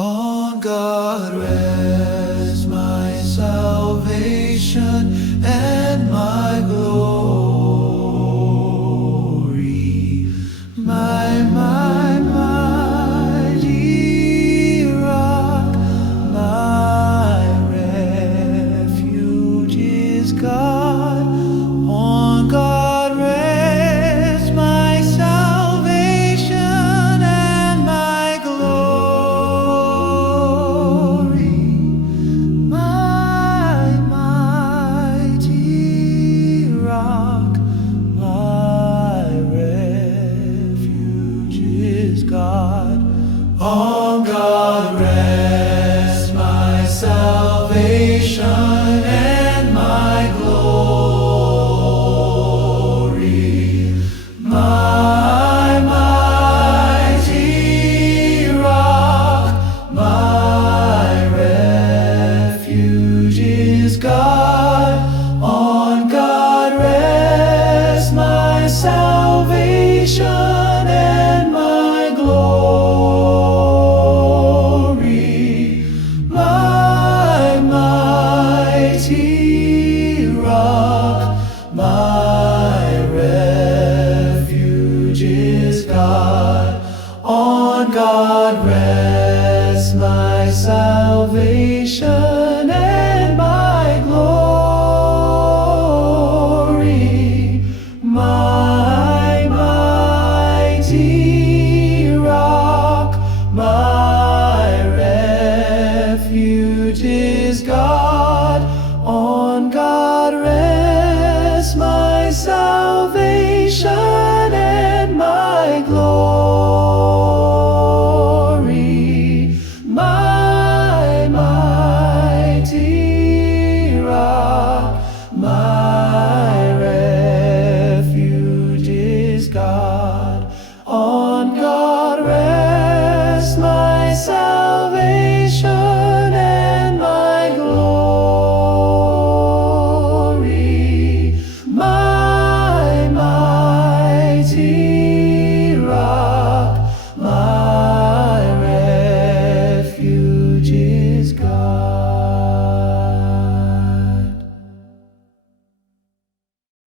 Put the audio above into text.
On God rests my salvation and my glory, my mighty rock, my refuge is God. On God rests my salvation and my glory, my mighty rock, my refuge is God. On God rests my salvation and my glory, my mighty rock, my refuge is God. On God rests my salvation and my glory, my mighty rock, my refuge is God. On God rests my salvation